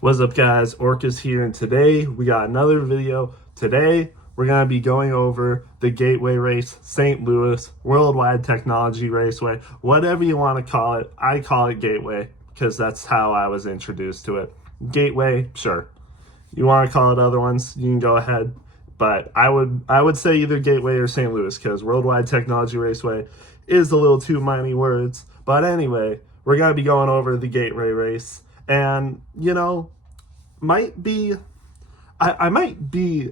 What's up, guys? Orcus here, and today we got another video. Today we're going to be going over the Gateway Race, St. Louis Worldwide Technology Raceway, whatever you want to call it. I call it Gateway because that's how I was introduced to it. Gateway, sure. You want to call it other ones, you can go ahead. But I would say either Gateway or St. Louis because Worldwide Technology Raceway is a little too many words. But anyway, we're going to be going over the Gateway Race. And, I might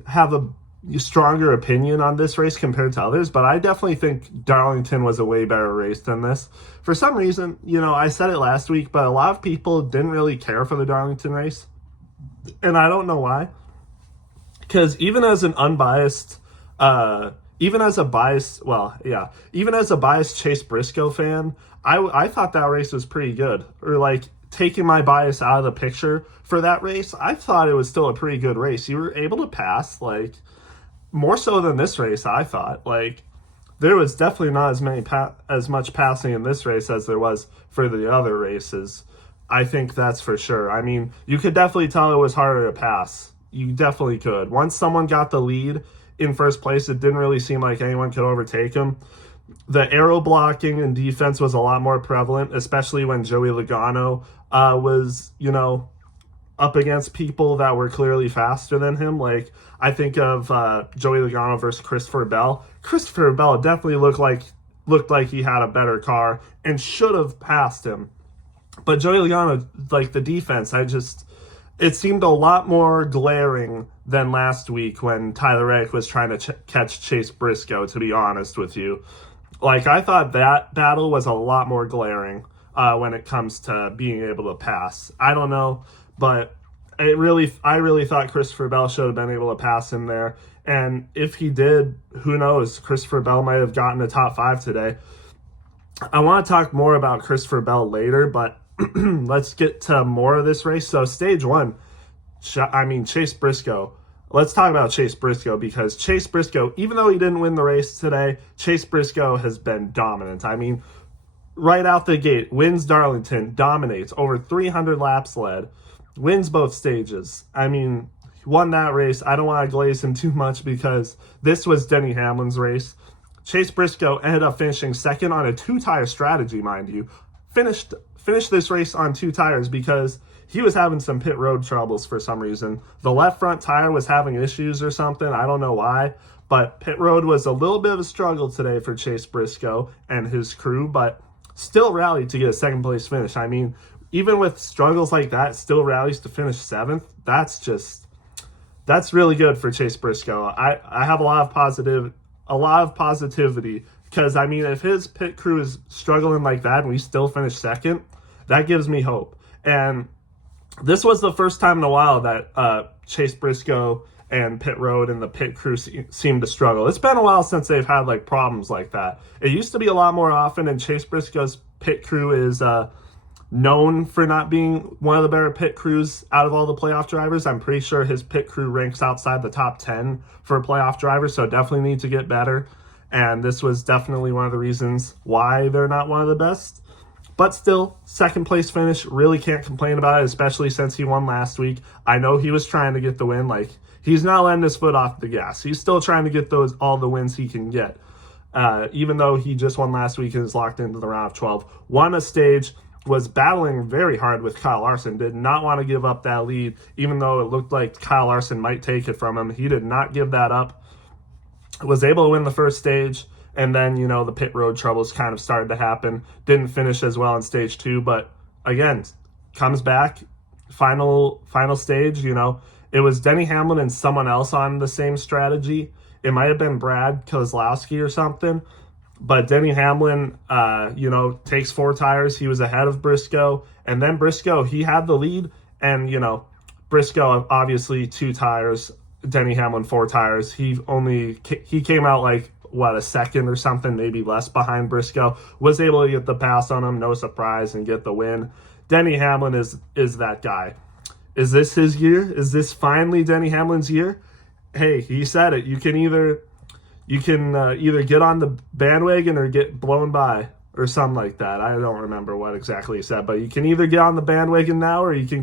have a stronger opinion on this race compared to others, but I definitely think Darlington was a way better race than this. For some reason, I said it last week, but a lot of people didn't really care for the Darlington race. And I don't know why. Because even as a biased Chase Briscoe fan, I thought that race was pretty good. Or taking my bias out of the picture for that race, I thought it was still a pretty good race. You were able to pass, more so than this race, I thought. There was definitely not as much passing in this race as there was for the other races. I think that's for sure. I mean, you could definitely tell it was harder to pass. You definitely could. Once someone got the lead in first place, it didn't really seem like anyone could overtake him. The aero blocking and defense was a lot more prevalent, especially when Joey Logano was, up against people that were clearly faster than him. I think of Joey Logano versus Christopher Bell. Christopher Bell definitely looked like he had a better car and should have passed him. But Joey Logano, the defense, it seemed a lot more glaring than last week when Tyler Reddick was trying to catch Chase Briscoe, to be honest with you. I thought that battle was a lot more glaring when it comes to being able to pass. I don't know, but I really thought Christopher Bell should have been able to pass him there. And if he did, who knows? Christopher Bell might have gotten a top 5 today. I want to talk more about Christopher Bell later, but let's get to more of this race. So stage 1, Chase Briscoe. Let's talk about Chase Briscoe, because Chase Briscoe, even though he didn't win the race today, Chase Briscoe has been dominant. Right out the gate, wins Darlington, dominates, over 300 laps led, wins both stages. Won that race. I don't want to glaze him too much because this was Denny Hamlin's race. Chase Briscoe ended up finishing second on a 2-tire strategy, mind you. Finished this race on 2 tires because he was having some pit road troubles for some reason. The left front tire was having issues or something. I don't know why, but pit road was a little bit of a struggle today for Chase Briscoe and his crew, but still rallied to get a second place finish. Even with struggles like that, still rallies to finish 7th. That's really good for Chase Briscoe. I have a lot of positivity because if his pit crew is struggling like that and we still finish second, that gives me hope. And this was the first time in a while that Chase Briscoe and pit road and the pit crew seemed to struggle. It's been a while since they've had problems like that. It used to be a lot more often, and Chase Briscoe's pit crew is known for not being one of the better pit crews out of all the playoff drivers. I'm pretty sure his pit crew ranks outside the top 10 for playoff drivers, so definitely need to get better. And this was definitely one of the reasons why they're not one of the best. But still, second place finish, really can't complain about it, especially since he won last week. I know he was trying to get the win. He's not letting his foot off the gas. He's still trying to get all the wins he can get. Even though he just won last week and is locked into the round of 12. Won a stage, was battling very hard with Kyle Larson, did not want to give up that lead, even though it looked like Kyle Larson might take it from him. He did not give that up. Was able to win the first stage, and then, the pit road troubles kind of started to happen. Didn't finish as well in stage 2, but again, comes back. Final stage, it was Denny Hamlin and someone else on the same strategy. It might have been Brad Keselowski or something, but Denny Hamlin, takes 4 tires. He was ahead of Briscoe, and then Briscoe, he had the lead, and, Briscoe, obviously 2 tires, Denny Hamlin 4 tires. He came out a second or something, maybe less behind Briscoe, was able to get the pass on him, no surprise, and get the win. Denny Hamlin is that guy. Is this his year? Is this finally Denny Hamlin's year? Hey, he said it. You can either get on the bandwagon or get blown by, or something like that. I don't remember what exactly he said, but you can either get on the bandwagon now or you can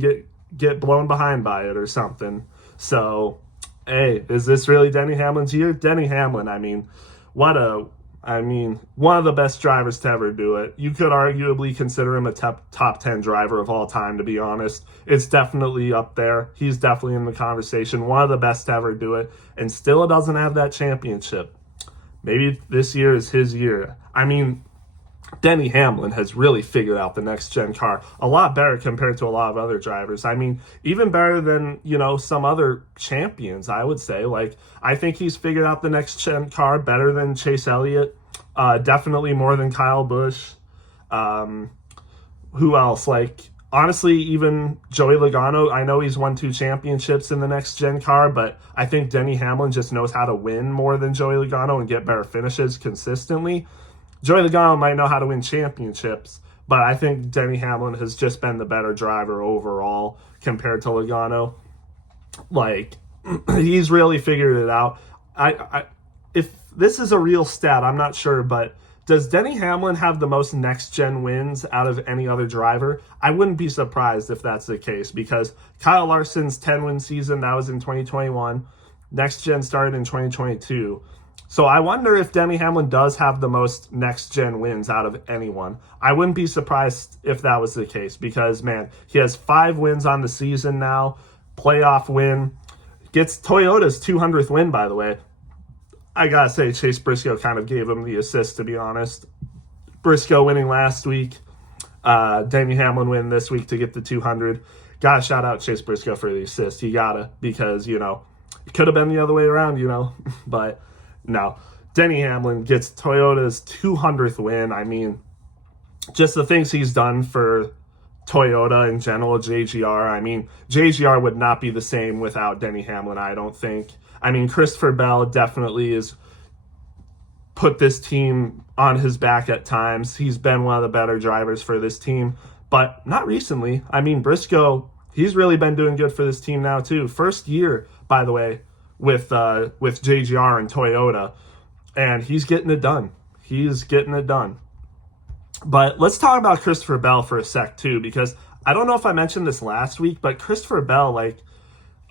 get blown behind by it or something. So, hey, is this really Denny Hamlin's year? Denny Hamlin, one of the best drivers to ever do it. You could arguably consider him a top 10 driver of all time, to be honest. It's definitely up there. He's definitely in the conversation. One of the best to ever do it. And still doesn't have that championship. Maybe this year is his year. Denny Hamlin has really figured out the next-gen car a lot better compared to a lot of other drivers. Even better than, some other champions, I would say. I think he's figured out the next-gen car better than Chase Elliott, definitely more than Kyle Busch. Who else? Honestly, even Joey Logano, I know he's won 2 championships in the next-gen car, but I think Denny Hamlin just knows how to win more than Joey Logano and get better finishes consistently. Joey Logano might know how to win championships, but I think Denny Hamlin has just been the better driver overall compared to Logano. He's really figured it out. If this is a real stat, I'm not sure, but does Denny Hamlin have the most next-gen wins out of any other driver? I wouldn't be surprised if that's the case, because Kyle Larson's 10-win season, that was in 2021. Next-gen started in 2022. So I wonder if Denny Hamlin does have the most next-gen wins out of anyone. I wouldn't be surprised if that was the case because, man, he has 5 wins on the season now, playoff win. Gets Toyota's 200th win, by the way. I gotta say, Chase Briscoe kind of gave him the assist, to be honest. Briscoe winning last week. Denny Hamlin win this week to get the 200. Gotta shout out Chase Briscoe for the assist. You gotta, because, it could have been the other way around, But no, Denny Hamlin gets Toyota's 200th win. Just the things he's done for Toyota in general, JGR. JGR would not be the same without Denny Hamlin, I don't think. Christopher Bell definitely has put this team on his back at times. He's been one of the better drivers for this team, but not recently. Briscoe, he's really been doing good for this team now, too. First year, by the way, with JGR and Toyota, and he's getting it done. But let's talk about Christopher Bell for a sec, too, because I don't know if I mentioned this last week, but Christopher Bell,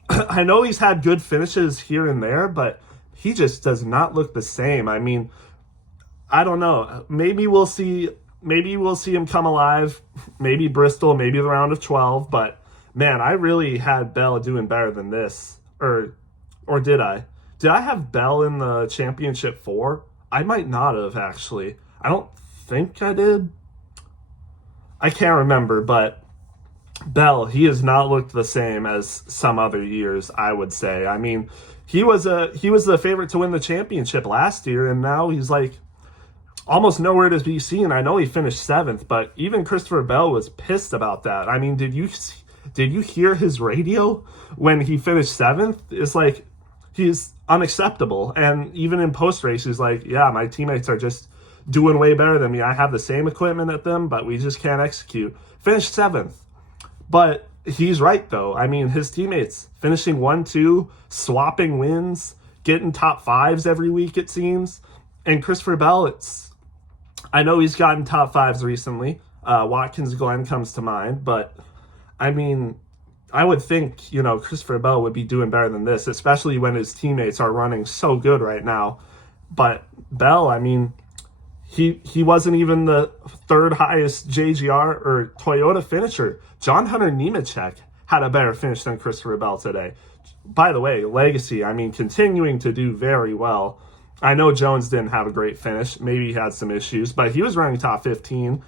I know he's had good finishes here and there, but he just does not look the same. I don't know. Maybe we'll see him come alive. Maybe Bristol, maybe the round of 12, but man, I really had Bell doing better than this. Or did I? Did I have Bell in the championship 4? I might not have, actually. I don't think I did. I can't remember, but Bell, he has not looked the same as some other years, I would say. He was the favorite to win the championship last year, and now he's almost nowhere to be seen. I know he finished 7th, but even Christopher Bell was pissed about that. Did you hear his radio when he finished 7th? It's he's unacceptable. And even in post-race, he's yeah, my teammates are just doing way better than me. I have the same equipment at them, but we just can't execute. Finished 7th. But he's right, though. His teammates finishing 1-2, swapping wins, getting top 5s every week, it seems. And Christopher Bell, I know he's gotten top 5s recently. Watkins Glen comes to mind, but I would think, Christopher Bell would be doing better than this, especially when his teammates are running so good right now. But Bell, he wasn't even the 3rd highest JGR or Toyota finisher. John Hunter Nemechek had a better finish than Christopher Bell today. By the way, legacy, continuing to do very well. I know Jones didn't have a great finish. Maybe he had some issues, but he was running top 15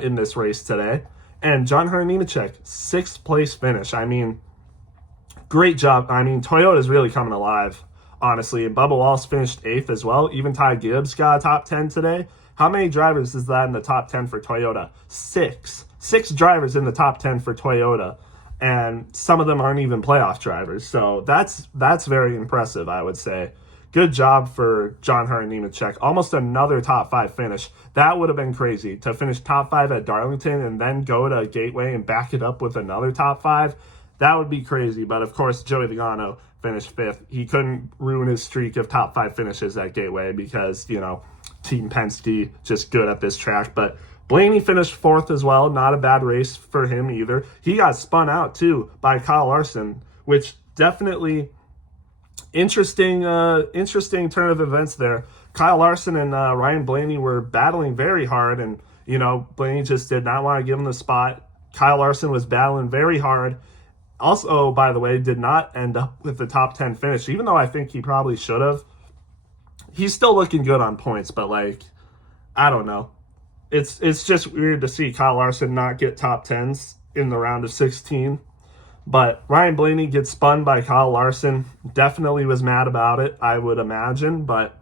in this race today. And John Hunter Nemechek, 6th place finish. Great job. Toyota's really coming alive, honestly. And Bubba Wallace finished 8th as well. Even Ty Gibbs got a top 10 today. How many drivers is that in the top 10 for Toyota? 6. 6 drivers in the top 10 for Toyota. And some of them aren't even playoff drivers. So that's very impressive, I would say. Good job for John Hunter Nemechek. Almost another top 5 finish. That would have been crazy to finish top 5 at Darlington and then go to Gateway and back it up with another top 5. That would be crazy. But of course, Joey Logano finished 5th. He couldn't ruin his streak of top 5 finishes at Gateway because, Team Penske just good at this track. But Blaney finished fourth as well. Not a bad race for him either. He got spun out too by Kyle Larson, which definitely interesting turn of events there. Kyle Larson and Ryan Blaney were battling very hard, and Blaney just did not want to give him the spot. Kyle Larson was battling very hard. Also, by the way, did not end up with the top 10 finish, even though I think he probably should have. He's still looking good on points, but I don't know. It's just weird to see Kyle Larson not get top 10s in the round of 16. But Ryan Blaney gets spun by Kyle Larson. Definitely was mad about it, I would imagine, but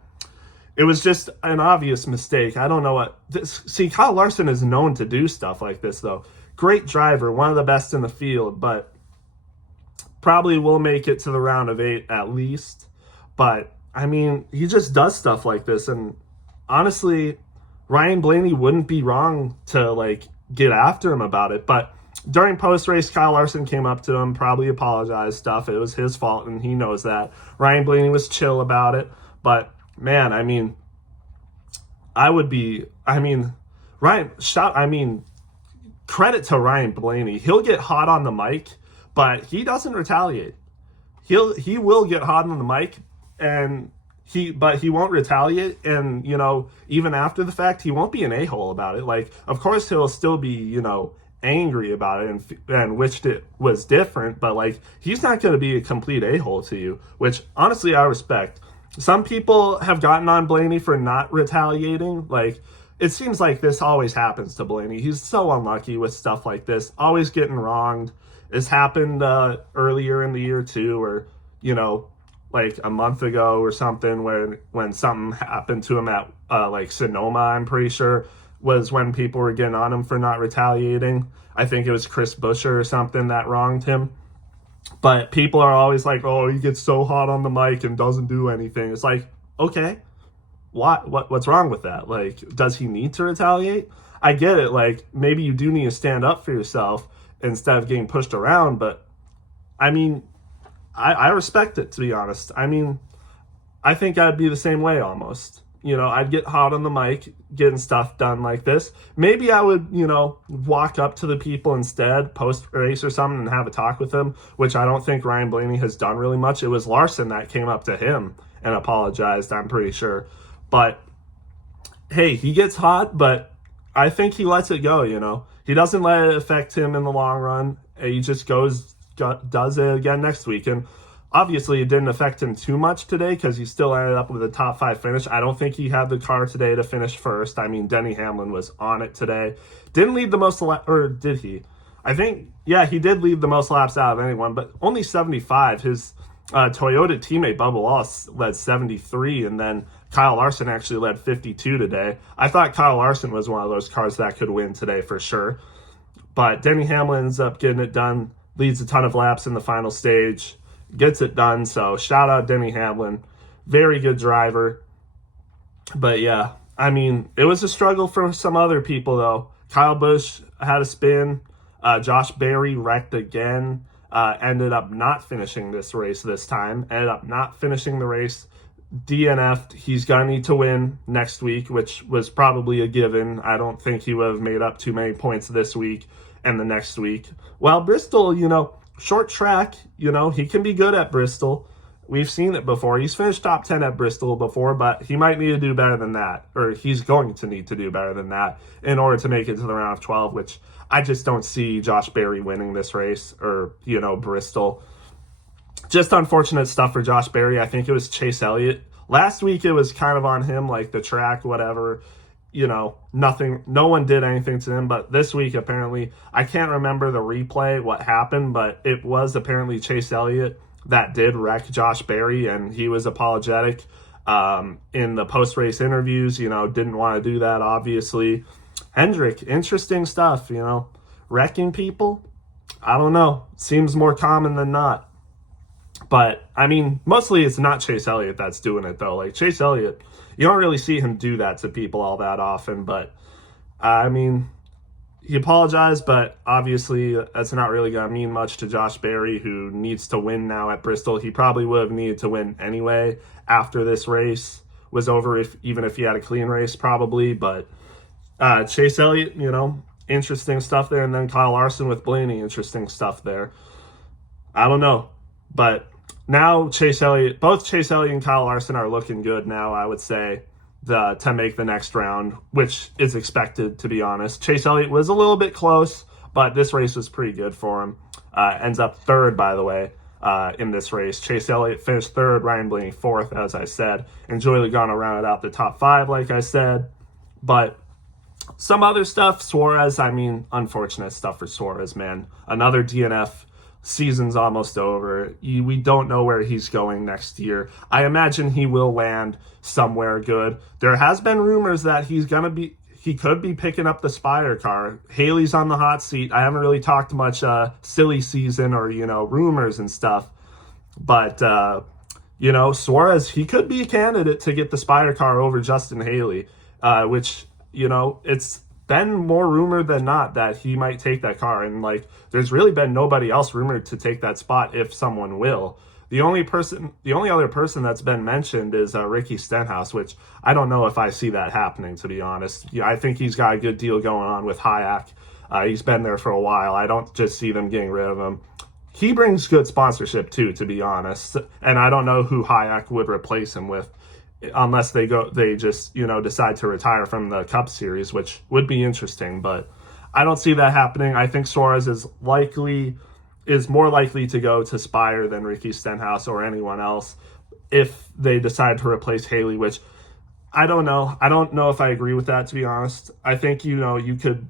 it was just an obvious mistake. I don't know what see, Kyle Larson is known to do stuff like this though. Great driver, one of the best in the field, but probably will make it to the round of 8 at least. But I mean, he just does stuff like this, and honestly, Ryan Blaney wouldn't be wrong to get after him about it. But during post-race, Kyle Larson came up to him, probably apologized stuff. It was his fault, and he knows that. Ryan Blaney was chill about it. But, man, I mean, credit to Ryan Blaney. He'll get hot on the mic, but he doesn't retaliate. He will get hot on the mic, and he won't retaliate, and even after the fact, he won't be an a-hole about it. Of course he'll still be angry about it and wished it was different, but he's not going to be a complete a-hole to you, which honestly I respect. Some people have gotten on Blaney for not retaliating. It seems like this always happens to Blaney. He's so unlucky with stuff like this, always getting wronged. This happened earlier in the year too, or a month ago or something, when something happened to him at Sonoma, I'm pretty sure, was when people were getting on him for not retaliating. I think it was Chris Buescher or something that wronged him. But people are always like, oh, he gets so hot on the mic and doesn't do anything. It's okay, what's wrong with that? Does he need to retaliate? I get it, maybe you do need to stand up for yourself instead of getting pushed around, but I mean, I respect it, to be honest. I mean, I think I'd be the same way almost. I'd get hot on the mic, getting stuff done like this. Maybe I would, walk up to the people instead, post-race or something, and have a talk with them, which I don't think Ryan Blaney has done really much. It was Larson that came up to him and apologized, I'm pretty sure. But, hey, he gets hot, but I think he lets it go, He doesn't let it affect him in the long run. He just does it again next week. And obviously, it didn't affect him too much today because he still ended up with a top 5 finish. I don't think he had the car today to finish first. I mean, Denny Hamlin was on it today. Didn't lead the most, or did he? I think, yeah, he did lead the most laps out of anyone, but only 75. His Toyota teammate Bubba Wallace led 73, and then Kyle Larson actually led 52 today. I thought Kyle Larson was one of those cars that could win today for sure. But Denny Hamlin ends up getting it done, leads a ton of laps in the final stage, gets it done. So shout out Denny Hamlin. Very good driver. But yeah, I mean, it was a struggle for some other people though. Kyle Busch had a spin. Josh Berry wrecked again. Ended up not finishing this race this time. Ended up not finishing the race. DNF'd. He's going to need to win next week, which was probably a given. I don't think he would have made up too many points this week and the next week. Well, Bristol, short track, he can be good at Bristol. We've seen it before. He's finished top 10 at Bristol before, but he might need to do better than that, or he's going to need to do better than that in order to make it to the round of 12, which I just don't see Josh Berry winning this race or, Bristol. Just unfortunate stuff for Josh Berry. I think it was Chase Elliott. Last week it was kind of on him, the track, whatever. Nothing, no one did anything to him, but this week apparently, I can't remember the replay, what happened, but it was apparently Chase Elliott that did wreck Josh Berry, and he was apologetic in the post-race interviews, didn't want to do that, obviously. Hendrick, interesting stuff, wrecking people, I don't know, seems more common than not. But, I mean, mostly it's not Chase Elliott that's doing it, though. Chase Elliott, you don't really see him do that to people all that often. But, I mean, he apologized, but obviously that's not really going to mean much to Josh Berry, who needs to win now at Bristol. He probably would have needed to win anyway after this race was over, even if he had a clean race, probably. But Chase Elliott, interesting stuff there, and then Kyle Larson with Blaney, interesting stuff there. I don't know, but now both Chase Elliott and Kyle Larson are looking good now, I would say, to make the next round, which is expected, to be honest. Chase Elliott was a little bit close, but this race was pretty good for him. Ends up third, by the way, in this race. Chase Elliott finished third, Ryan Blaney fourth, as I said, and Joey Logano rounded out the top five, like I said. But some other stuff, Suarez, unfortunate stuff for Suarez, man. Another DNF. Season's almost over. We don't know where he's going next year. I imagine he will land somewhere good. There has been rumors that he could be picking up the Spire car. Haley's on the hot seat. I haven't really talked much silly season or, rumors and stuff. But, Suarez, he could be a candidate to get the Spire car over Justin Haley, which, it's been more rumored than not that he might take that car. And, there's really been nobody else rumored to take that spot if someone will. The only other person that's been mentioned is Ricky Stenhouse, which I don't know if I see that happening, to be honest. I think he's got a good deal going on with Hayek. He's been there for a while. I don't just see them getting rid of him. He brings good sponsorship too, to be honest. And I don't know who Hayek would replace him with, unless they just decide to retire from the Cup Series, which would be interesting, but I don't see that happening. I think Suarez is more likely to go to Spire than Ricky Stenhouse or anyone else if they decide to replace Haley, which I don't know. I don't know if I agree with that, to be honest. I think, you could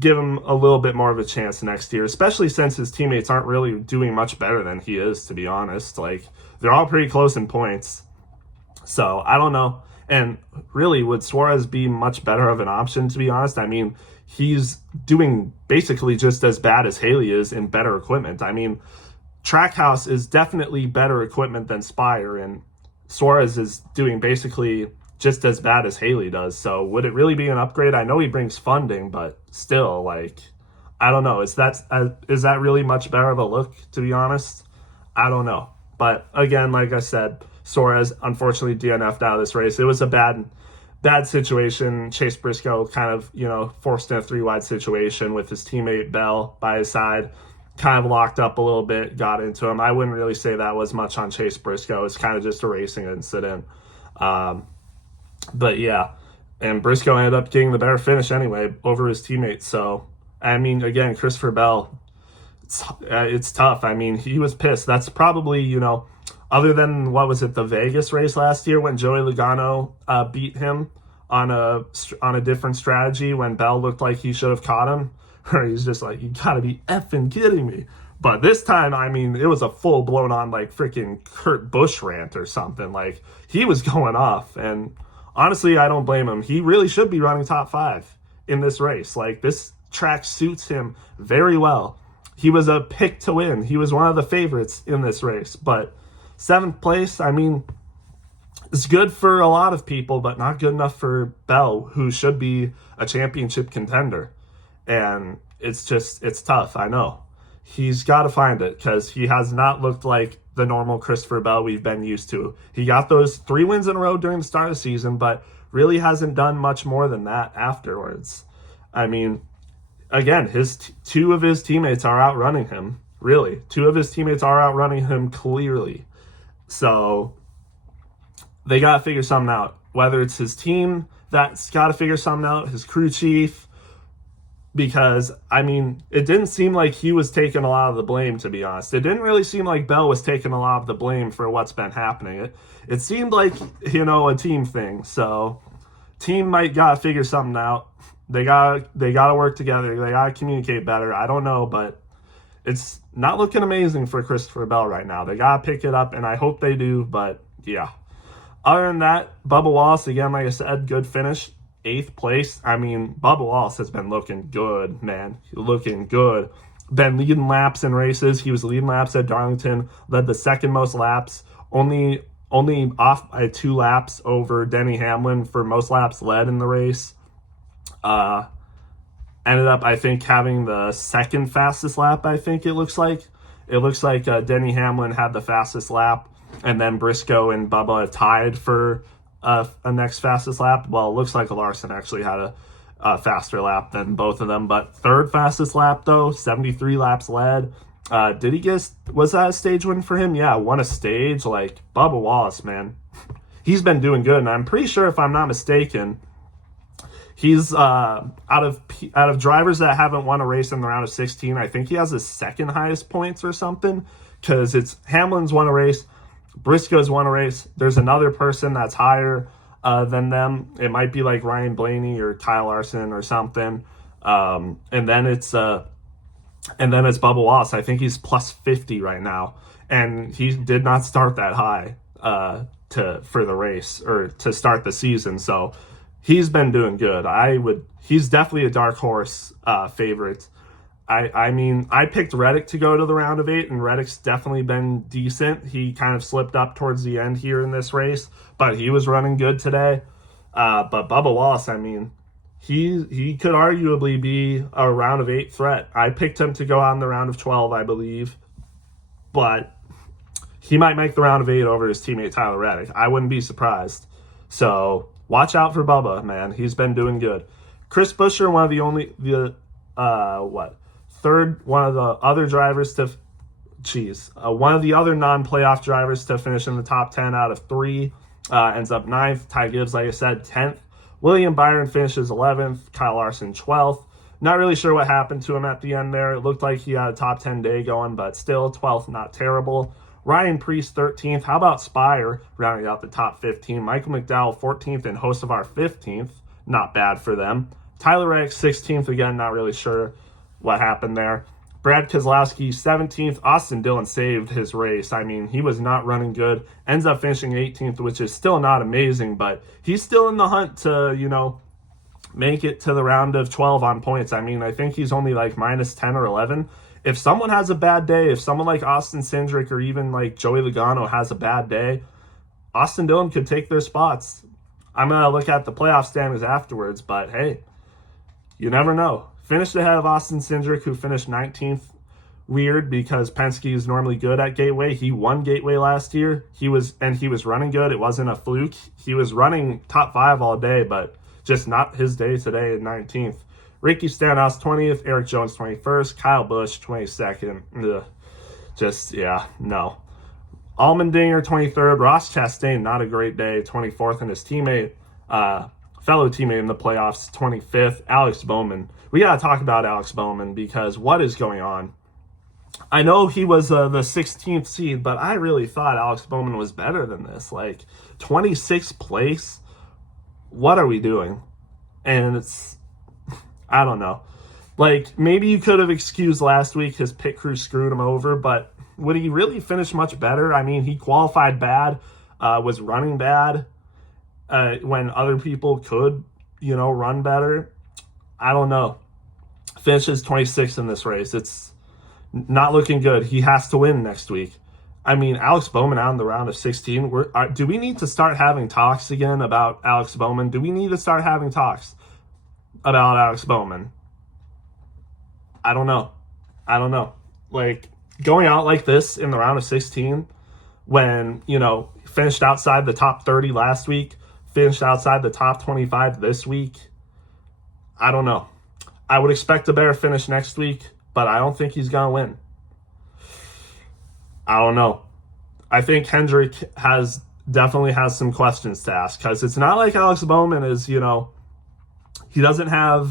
give him a little bit more of a chance next year, especially since his teammates aren't really doing much better than he is, to be honest. They're all pretty close in points. So I don't know. And really, would Suarez be much better of an option, to be honest? He's doing basically just as bad as Haley is in better equipment. Trackhouse is definitely better equipment than Spire, and Suarez is doing basically just as bad as Haley does. So would it really be an upgrade? I know he brings funding, but still, I don't know. Is that really much better of a look, to be honest? I don't know. But again, like I said, Suarez unfortunately DNF'd out of this race. It was a bad situation. Chase Briscoe kind of, forced in a 3-wide situation with his teammate Bell by his side, kind of locked up a little bit, got into him. I wouldn't really say that was much on Chase Briscoe. It's kind of just a racing incident. But yeah, and Briscoe ended up getting the better finish anyway over his teammate. So, again, Christopher Bell, it's tough. He was pissed. That's probably, other than, the Vegas race last year when Joey Logano beat him on a different strategy when Bell looked like he should have caught him, where he's just like, you gotta be effing kidding me. But this time, it was a full blown on freaking Kurt Busch rant or something. He was going off, and honestly, I don't blame him. He really should be running top 5 in this race. This track suits him very well. He was a pick to win. He was one of the favorites in this race, but 7th place, it's good for a lot of people, but not good enough for Bell, who should be a championship contender. And it's tough, I know. He's got to find it, because he has not looked like the normal Christopher Bell we've been used to. He got those 3 wins in a row during the start of the season, but really hasn't done much more than that afterwards. Again, two of his teammates are outrunning him, really. 2 of his teammates are outrunning him clearly. So they got to figure something out, whether it's his team that's got to figure something out, his crew chief, because, it didn't seem like he was taking a lot of the blame, to be honest. It didn't really seem like Bell was taking a lot of the blame for what's been happening. It seemed like, a team thing. So team might got to figure something out. They got to work together. They got to communicate better. I don't know, but it's not looking amazing for Christopher Bell right now. They got to pick it up, and I hope they do, but yeah. Other than that, Bubba Wallace, again, like I said, good finish, 8th place. Bubba Wallace has been looking good, man. Looking good. Been leading laps in races. He was leading laps at Darlington, led the 2nd most laps, only off by 2 laps over Denny Hamlin for most laps led in the race. Ended up, I think, having the 2nd fastest lap, I think it looks like. It looks like Denny Hamlin had the fastest lap, and then Briscoe and Bubba tied for a next fastest lap. Well, it looks like Larson actually had faster lap than both of them. But third fastest lap, though, 73 laps led. Was that a stage win for him? Yeah, won a stage. Like, Bubba Wallace, man. He's been doing good, and I'm pretty sure, if I'm not mistaken, he's out of drivers that haven't won a race in the round of 16, I think he has the second highest points or something, because it's Hamlin's won a race, Briscoe's won a race. There's another person that's higher than them. It might be like Ryan Blaney or Kyle Larson or something. And then it's Bubba Wallace. I think he's plus 50 right now, and he did not start that high for the race or to start the season. So he's been doing good. He's definitely a dark horse favorite. I mean, I picked Reddick to go to the round of 8, and Reddick's definitely been decent. He kind of slipped up towards the end here in this race, but he was running good today. But Bubba Wallace, I mean, he could arguably be a round of 8 threat. I picked him to go out in the round of 12, I believe, but he might make the round of 8 over his teammate Tyler Reddick. I wouldn't be surprised. So watch out for Bubba, man. He's been doing good. Chris Buescher, one of the other non-playoff drivers to finish in the top 10 out of 3, ends up 9th. Ty Gibbs, like I said, 10th. William Byron finishes 11th. Kyle Larson 12th. Not really sure what happened to him at the end there. It looked like he had a top 10 day going, but still 12th, not terrible. Ryan Preece 13th. How about Spire rounding out the top 15? Michael McDowell 14th and Hocevar 15th. Not bad for them. Tyler Reddick 16th. Again, not really sure what happened there. Brad Keselowski 17th. Austin Dillon saved his race. I mean, he was not running good. Ends up finishing 18th, which is still not amazing, but he's still in the hunt to, make it to the round of 12 on points. I mean, I think he's only like minus 10 or 11. If someone has a bad day, if someone like Austin Cindric or even like Joey Logano has a bad day, Austin Dillon could take their spots. I'm going to look at the playoff standings afterwards, but hey, you never know. Finished ahead of Austin Cindric, who finished 19th. Weird, because Penske is normally good at Gateway. He won Gateway last year. He was running good. It wasn't a fluke. He was running top 5 all day, but just not his day today at 19th. Ricky Stenhouse 20th, Eric Jones 21st, Kyle Busch 22nd. No. Allmendinger 23rd, Ross Chastain, not a great day, 24th, and his teammate, fellow teammate in the playoffs, 25th, Alex Bowman. We got to talk about Alex Bowman, because what is going on? I know he was the 16th seed, but I really thought Alex Bowman was better than this. Like, 26th place? What are we doing? And I don't know. Like, maybe you could have excused last week his pit crew screwed him over, but would he really finish much better? I mean, he qualified bad, was running bad when other people could, run better. I don't know. Finishes 26th in this race. It's not looking good. He has to win next week. I mean, Alex Bowman out in the round of 16. Do we need to start having talks again about Alex Bowman? Do we need to start having talks about Alex Bowman? I don't know. Like, going out like this in the round of 16 when, finished outside the top 30 last week, finished outside the top 25 this week, I don't know. I would expect a better finish next week, but I don't think he's going to win. I don't know. I think Hendrick definitely has some questions to ask, because it's not like Alex Bowman is, he doesn't have,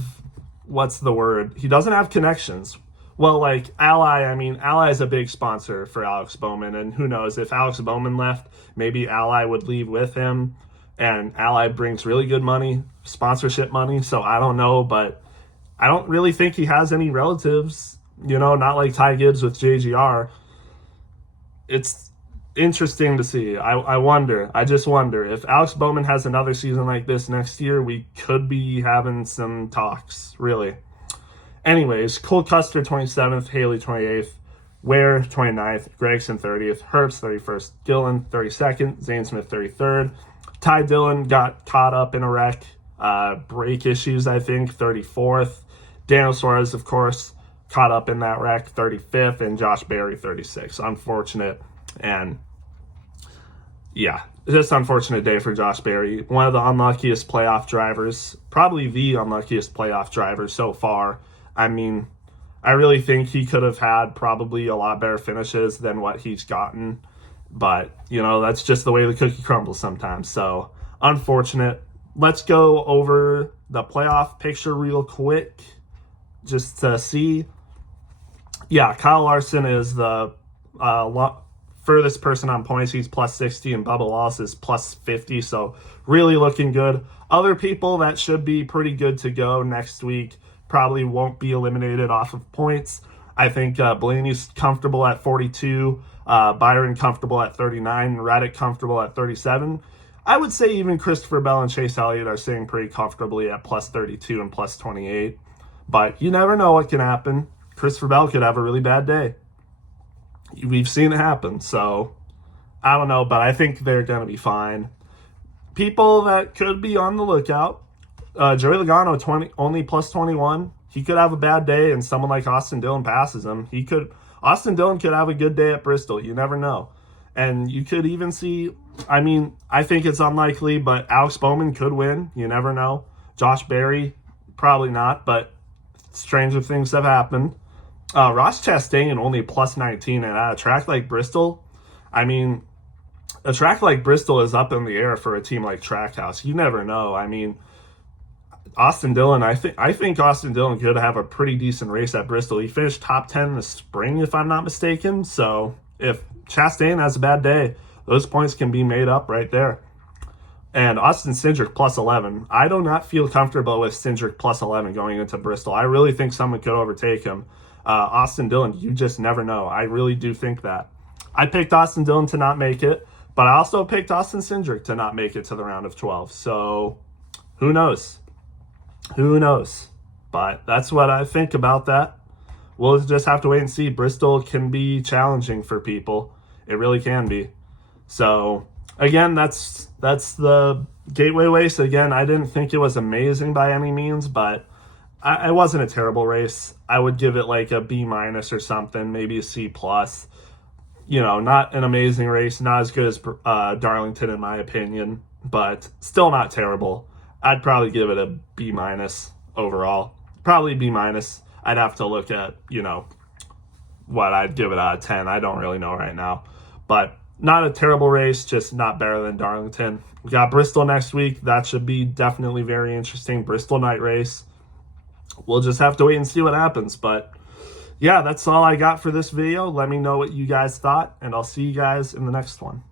he doesn't have connections. Well, like Ally is a big sponsor for Alex Bowman, and who knows, if Alex Bowman left, maybe Ally would leave with him, and Ally brings really good money, sponsorship money, so I don't know, but I don't really think he has any relatives, not like Ty Gibbs with JGR. It's interesting to see. I just wonder if Alex Bowman has another season like this next year, we could be having some talks, really. Anyways, Cole Custer 27th, Haley 28th, Ware 29th, Gregson 30th, Herbst 31st, Dillon 32nd, Zane Smith 33rd. Ty Dillon got caught up in a wreck, brake issues, I think, 34th. Daniel Suarez, of course, caught up in that wreck, 35th, and Josh Berry 36th. Unfortunate. And Yeah, just unfortunate day for Josh Berry. One of the unluckiest playoff drivers, probably the unluckiest playoff driver so far. I mean, I really think he could have had probably a lot better finishes than what he's gotten. But, that's just the way the cookie crumbles sometimes. So, unfortunate. Let's go over the playoff picture real quick just to see. Yeah, Kyle Larson is the furthest person on points. He's plus 60, and Bubba Wallace is plus 50. So, really looking good. Other people that should be pretty good to go next week probably won't be eliminated off of points. I think Blaney's comfortable at 42, Byron comfortable at 39, Reddick comfortable at 37. I would say even Christopher Bell and Chase Elliott are sitting pretty comfortably at plus 32 and plus 28. But you never know what can happen. Christopher Bell could have a really bad day. We've seen it happen. So, I don't know, but I think they're going to be fine. People that could be on the lookout, Joey Logano, only plus 21. He could have a bad day, and someone like Austin Dillon passes him. Austin Dillon could have a good day at Bristol. You never know. And you could even see, I think it's unlikely, but Alex Bowman could win. You never know. Josh Berry, probably not, but stranger things have happened. Ross Chastain only plus 19, and at a track like Bristol, a track like Bristol is up in the air for a team like Trackhouse. You never know. Austin Dillon, I think Austin Dillon could have a pretty decent race at Bristol. He finished top 10 in the spring, if I'm not mistaken. So if Chastain has a bad day, those points can be made up right there. And Austin Cindric plus 11. I do not feel comfortable with Cindric plus 11 going into Bristol. I really think someone could overtake him. Austin Dillon, you just never know. I really do think that. I picked Austin Dillon to not make it, but I also picked Austin Cindric to not make it to the round of 12. So who knows? Who knows? But that's what I think about that. We'll just have to wait and see. Bristol can be challenging for people. It really can be. So, again, that's the Gateway race. Again, I didn't think it was amazing by any means, but it wasn't a terrible race. I would give it like a B- or something, maybe a C+. Not an amazing race, not as good as Darlington in my opinion, but still not terrible. I'd probably give it a B- overall. Probably B-. I'd have to look at, what I'd give it out of 10. I don't really know right now. But not a terrible race, just not better than Darlington. We got Bristol next week. That should be definitely very interesting. Bristol night race. We'll just have to wait and see what happens. But, yeah, that's all I got for this video. Let me know what you guys thought, and I'll see you guys in the next one.